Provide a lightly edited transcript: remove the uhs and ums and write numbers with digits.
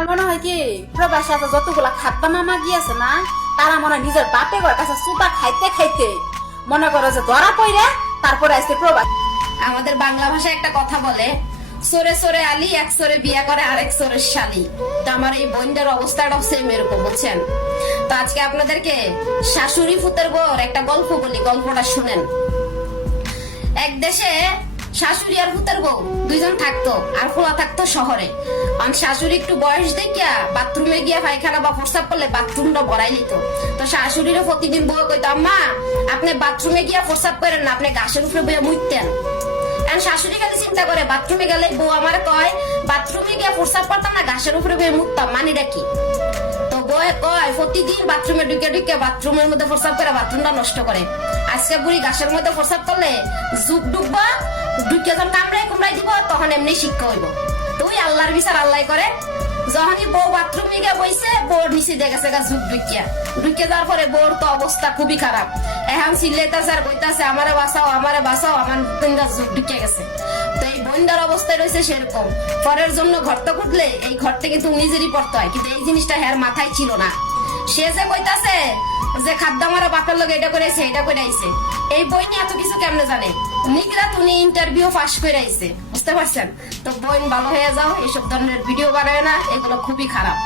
আমার মনে হয় কি প্রবাসী আছে যতগুলা খাদ্য মামা গিয়েছে না, তারা মনে হয় নিজের বাপে ঘর কাছে সুতা খাইতে খাইতে মনে করো যে ধরা পইরা তারপরে আসছে প্রবাস। আমাদের বাংলা ভাষায় একটা কথা বলে, সরে সরে আলি এক সরে বিয়া করে আরেক সরে শালি। তো আমার এই বোনদের অবস্থাটাও সেম এরকম, বুঝছেন? তো আজকে আপনাদেরকে শাশুড়ি ফুতের বউর একটা গল্প বলি, গল্পটা শুনেন। এক দেশে শাশুড়ি আর ভূতের বউ দুইজন থাকতো, আর ফুয়া থাকতো শহরে। আর শাশুড়ি একটু বয়স দেখিয়া বাথরুমে গিয়া পায়খানা বা প্রস্রাব করলে বাথরুমটা ভরাই নিত। তো শাশুড়িরও প্রতিদিন বউ কইতো, আম্মা আপনি বাথরুমে গিয়া প্রস্রাব করেন না, আপনি ঘাসের উপরে বইয়া মুইতেন। শাশুড়ি খালি চিন্তা করে বাথরুমে গেলে বউ আমার কয় বাথরুমে গিয়া প্রস্রাব করতাম না, ঘাসের উপরে বইয়া মুততাম, মানিটা কি? তো বউ কয় প্রতিদিন বাথরুমে ঢুকে ঢুকে বাথরুমের মধ্যে প্রস্রাব করে বাথরুমটা নষ্ট করে। আজকে বুড়ি ঘাসের মধ্যে প্রস্রাব করলে যুগ ডুববা, ঢুকে যখন কামড়াই কুমড়াই দিব, তখন এমনি শিক্ষা হইব। তুই আল্লাহর বিচার আল্লাহ করে। যখনই বউ বাথরুমে গিয়ে বইছে, বউর নিচে দিয়ে গেছে যুগ ঢুকিয়া। ঢুকে যাওয়ার পরে বউর তো অবস্থা খুবই খারাপ। এখন চিল্লাইতেছে আর কইতাছে আমারে বাঁচাও, আমারে বাঁচাও, আমার তিনটা যুগ ঢুকে গেছে। তো এই বন্যার অবস্থায় রয়েছে সেরকম। পরের জন্য ঘরটা কুটলে এই ঘরটা কিন্তু নিজেরই পড়তে হয়, কিন্তু এই জিনিসটা হ্যার মাথায় ছিল না। সে যে কইতাছে যে খাদ্য আমার বাপের লোক এটা করেছে এটা করে আইছে, এই বই নিয়ে এত কিছু কেমনে জানে? নিগরাত উনি ইন্টারভিউ পাস করে আইছে, বুঝতে পারছেন? তো বোন ভালো হয়ে যাও, এইসব ধরনের ভিডিও বানায় না, এগুলো খুবই খারাপ।